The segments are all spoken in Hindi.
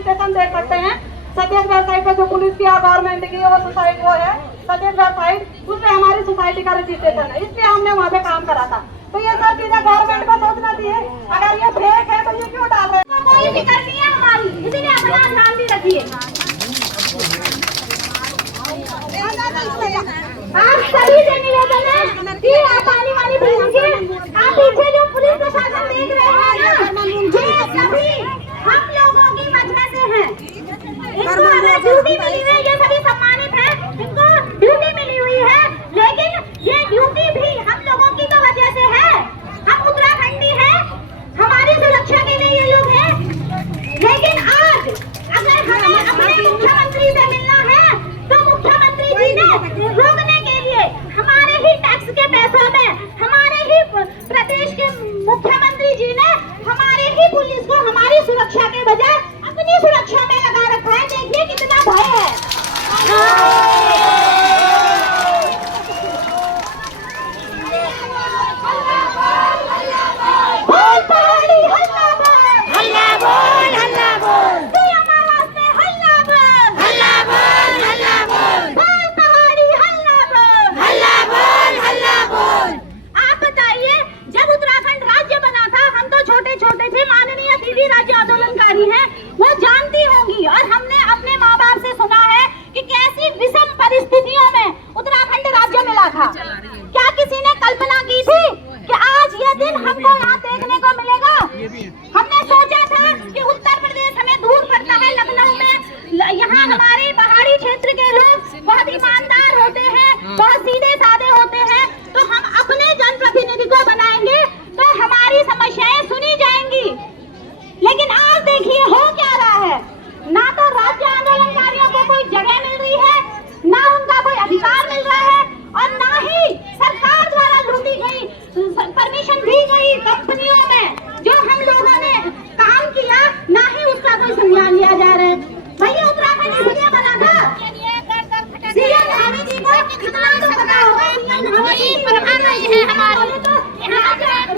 स्टेशन देख सकते हैं, सतीशगढ़ साइड पे जो पुलिस की और गवर्नमेंट की वो सोसाइटी वो है सतीशगढ़ साइड, उसमें हमारी सोसाइटी का रजिस्ट्रेशन है, इसलिए हमने वहाँ पे काम करा था। तो ये सब चीजें गवर्नमेंट को सोचना चाहिए, अगर ये फेक है तो ये क्यों डाल रहे हैं? कोई फिक्र नहीं है हमारी, इसीलिए अपना ध्यान भी रखिए। आप सभी से निवेदन है कि आप आने वाली पीढ़ी, आप पीछे जो पुलिस प्रशासन देख रहे हैं ना, ये सभी हम लोगों की वजह से है। इनको अगर ड्यूटी मिली है, ये सभी सम्मानित है, इनको ड्यूटी मिली हुई है, लेकिन ये ड्यूटी भी हम लोगों की तो वजह से है। हम उत्तराखंडी हैं, हमारी सुरक्षा के लिए ये लोग हैं, लेकिन आज अगर हमें अपने मुख्यमंत्री से मिलना है तो मुख्यमंत्री जी ने रोकने के लिए हमारे ही टैक्स के पैसों में, हमारे ही प्रदेश के मुख्यमंत्री जी ने हमारे ही पुलिस को हमारी सुरक्षा के बजाय अपनी सुरक्षा में लगा रखा है। देखिए कितना भय है। बोल पहाड़ी हल्ला बोल, हल्ला बोल, हल्ला बोल, सीएम आवाज में हल्ला बोल, हल्ला बोल, हल्ला बोल, बोल पहाड़ी हल्ला बोल, हल्ला बोल, हल्ला बोल। आप बताइए, जब उत्तराखंड राज्य बना था, हम तो छोटे छोटे थे, माननीय दीदी राज्य आंदोलनकारी हैं, वो जानती होंगी, और हमने अपने माँ बाप से सुना है कि कैसी विषम परिस्थितियों में उत्तराखंड राज्य मिला था। क्या किसी ने कल्पना की थी कि आज यह दिन हमको यहाँ देखने को मिलेगा? हमने सोचा था कि उत्तर प्रदेश हमें दूर पड़ता है, लखनऊ में यहाँ हमारे पहाड़ी क्षेत्र के लोग बहुत ईमानदार होते हैं, बहुत सीधे साधे होते हैं, तो हम अपने जनप्रतिनिधि को बनाएंगे तो हमारी समस्याएं सुनी जाएंगी। लेकिन आज देखिए हो क्या रहा है, ना तो राज्य आंदोलनकारियों को कोई जगह मिल रही है, ना उनका कोई अधिकार मिल रहा है, और ना ही सरकार द्वारा लूटी गई परमिशन दी गई कंपनियों में जो हम लोगों ने काम किया, ना ही उसका कोई संज्ञान लिया जा रहा है। भैया उत्तराखंड इसलिए बना था, सीएम धामी जी को कितना तो पता होगा, सीएम धामी जी प्रधान नहीं है हमारे, तो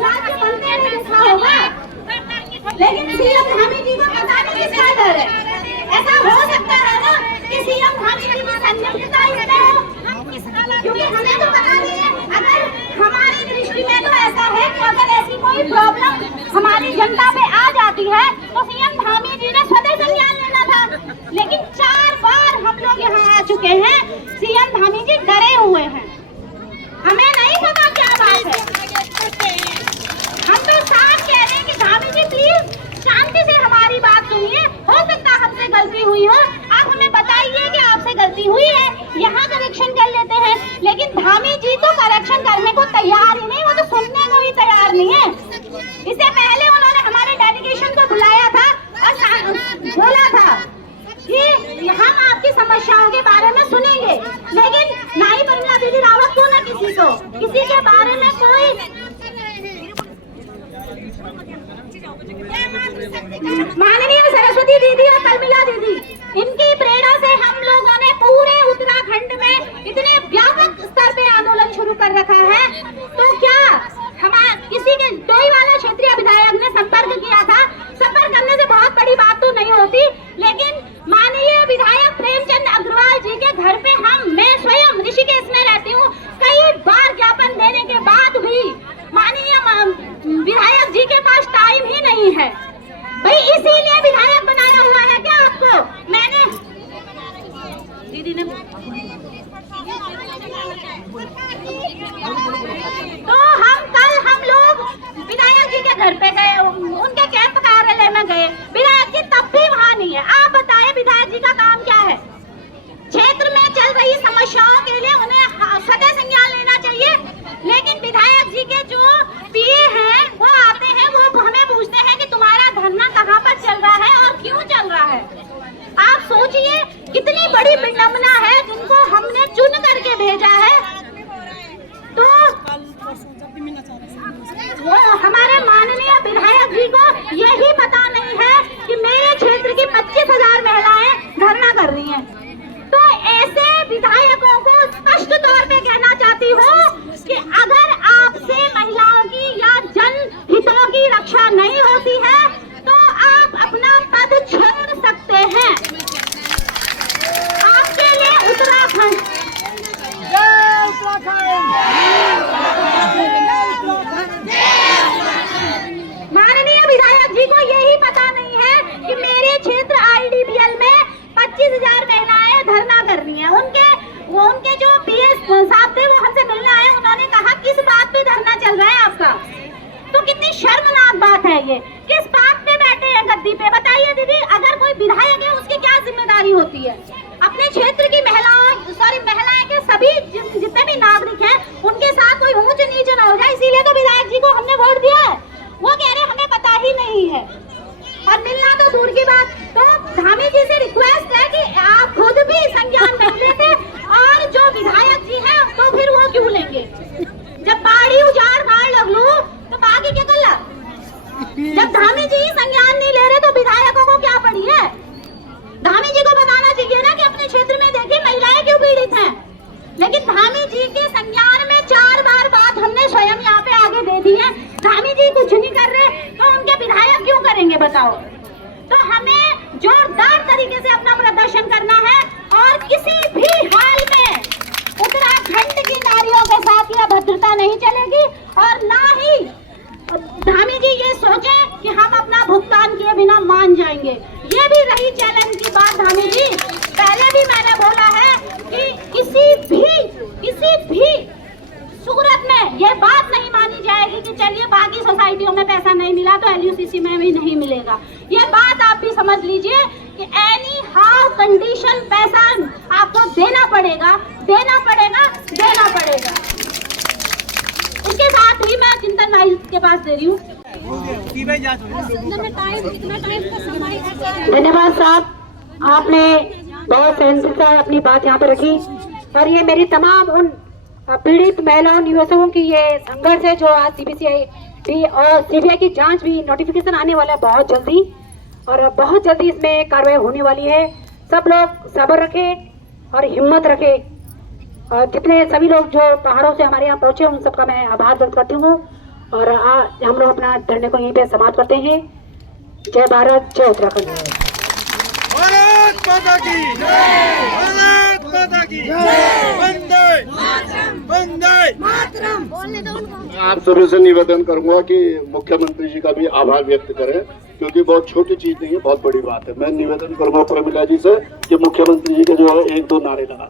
राज्य बनते हैं देखा होगा, लेकिन सीएम धामी जी को पता नहीं किसका डर है। ऐसा हो सकता है ना कि सीएम धामी जी की संलिप्तता इसमें हो, क्योंकि हमें तो पता नहीं है। अगर हमारी दृष्टि में तो ऐसा है कि अगर ऐसी कोई प्रॉब्लम हमारी जनता पे आ जाती है तो सीएम धामी जी ने स्वतः संज्ञान लेना था, लेकिन 4 बार हम लोग यहाँ आ चुके हैं, सीएम धामी जी डरे हुए हैं। हमें नहीं पता क्या बात है, हम तो साफ कह रहे हैं कि धामी जी प्लीज शांति से हमारी बात सुनिए, हो सकता हमसे गलती हुई हो, आप हमें बताइए कि आपसे गलती हुई है, यहाँ करेक्शन कर लेते हैं। लेकिन धामी जी तो करेक्शन करने को तैयार ही नहीं, वो तो सुनने को भी तैयार नहीं है। इससे पहले उन्होंने हमारे डेलीगेशन को बुलाया था और बोला था कि हम आपकी समस्याओं के बारे में सुनेंगे, लेकिन ना ही परिमला दीदी रावत को, ना किसी के बारे में कोई माननीय सरस्वती दीदी और परिमला दीदी, इनकी प्रेरणा से हम लोगों ने पूरे उत्तराखंड में इतने व्यापक स्तर पे आंदोलन शुरू कर रखा है। तो क्या हमारे किसी के डोईवाला क्षेत्रीय विधायक ने संपर्क किया था? संपर्क करने से बहुत बड़ी बात तो नहीं होती, लेकिन माननीय विधायक प्रेमचंद अग्रवाल जी के घर पे मैं स्वयं ऋषिकेश में रहती हूँ, कई बार ज्ञापन देने के बाद भी माननीय विधायक जी के पास टाइम ही नहीं है। भाई इसीलिए विधायक बनाया हुआ है क्या आपको? मैंने दीदी ने तो हम लोग विधायक जी के घर पे गए, उनके कैंप कार्यालय में गए, विधायक जी तब भी वहाँ नहीं है। आप बताएं विधायक जी का काम क्या है? क्षेत्र में चल रही समस्याओं के लिए उन्हें सदैव संज्ञान लेना चाहिए, लेकिन विधायक जी के जो पीए हैं वो आते हैं, वो हमें पूछते हैं कि तुम्हारा धरना कहाँ पर चल रहा है और क्यों चल रहा है। आप सोचिए कितनी बड़ी विडंबना है, जिनको हमने चुन करके भेजा है, तो वो हमारे माननीय विधायक जी को यही पता नहीं है कि मेरे क्षेत्र की 25,000 महिलाएं धरना कर रही हैं। तो ऐसे विधायकों को स्पष्ट तौर पे कहना चाहती हूँ कि अगर आपसे महिलाओं की या जन हितों की रक्षा नहीं होती है तो आप अपना पद छोड़ सकते वर्दी पे। बताइए दीदी, अगर कोई विधायक है उसकी क्या जिम्मेदारी होती है? अपने क्षेत्र की महिलाएं के सभी जितने भी नागरिक हैं उनके साथ कोई ऊंच नीच ना हो जाए, इसीलिए तो विधायक जी को हमने वोट दिया है। वो कह रहे हमें पता ही नहीं है, और मिलना तो दूर की बात। तो धामी जी से रिक्वेस्ट है कि आप खुद भी संज्ञान नहीं लेते, और जो विधायक जी हैं तो फिर वो क्यों लेंगे? जब बाड़ी उजाड़ फाड़ लग लू तो बाकी क्या कर ला? जब धामी जी संज्ञान नहीं ले रहे तो विधायकों को क्या पड़ी है? धामी जी को बताना चाहिए ना कि अपने क्षेत्र में देखिए महिलाएं क्यों पीड़ित हैं। लेकिन धामी जी के संज्ञान में 4 बार बात हमने स्वयं यहाँ पे आगे दे दी है। धामी जी कुछ नहीं कर रहे तो उनके विधायक क्यों करेंगे बताओ? तो हमें जोरदार तरीके से अपना प्रदर्शन करना है, और किसी भी हाल में उत्तराखंड की नारियों के साथ यह भद्रता नहीं चलेगी। और ना ही धामी जी ये सोचें कि हम अपना भुगतान किए बिना मान जाएंगे। ये भी रही चैलेंज की बात धामी जी, पहले भी मैंने बोला है कि किसी भी सूरत में ये बात नहीं मानी जाएगी कि चलिए बाकी सोसाइटियों में पैसा नहीं मिला तो LUCC में भी नहीं मिलेगा। ये बात आप भी समझ लीजिए कि एनी हाउ कंडीशन पैसा आपको देना पड़ेगा। इसके साथ ही मैं चिंतन भाई के पास दे रही हूँ। धन्यवाद साहब, आपने बहुत सहनशीलता से अपनी बात यहाँ पे रखी, और ये मेरी तमाम उन पीड़ित महिलाओं निवेशकों की ये संघर्ष है जो आज CBCID और CBI की जांच भी नोटिफिकेशन आने वाला है बहुत जल्दी, और बहुत जल्दी इसमें कार्रवाई होने वाली है। सब लोग सब्र रखें और हिम्मत रखें, और जितने सभी लोग जो पहाड़ों से हमारे यहाँ पहुंचे उन सबका मैं आभार व्यक्त करती हूँ। और हम लोग अपना धरने को यहीं पे समाप्त करते हैं। जय भारत, जय उत्तराखंड। भारत माता की जय, भारत माता की जय, वंदे मातरम। मैं आप सभी से निवेदन करूंगा कि मुख्यमंत्री जी का भी आभार व्यक्त करें, क्योंकि बहुत छोटी चीज नहीं है, बहुत बड़ी बात है। मैं निवेदन करूंगा प्रमिला जी से कि मुख्यमंत्री जी के जो है 1-2 नारे लगा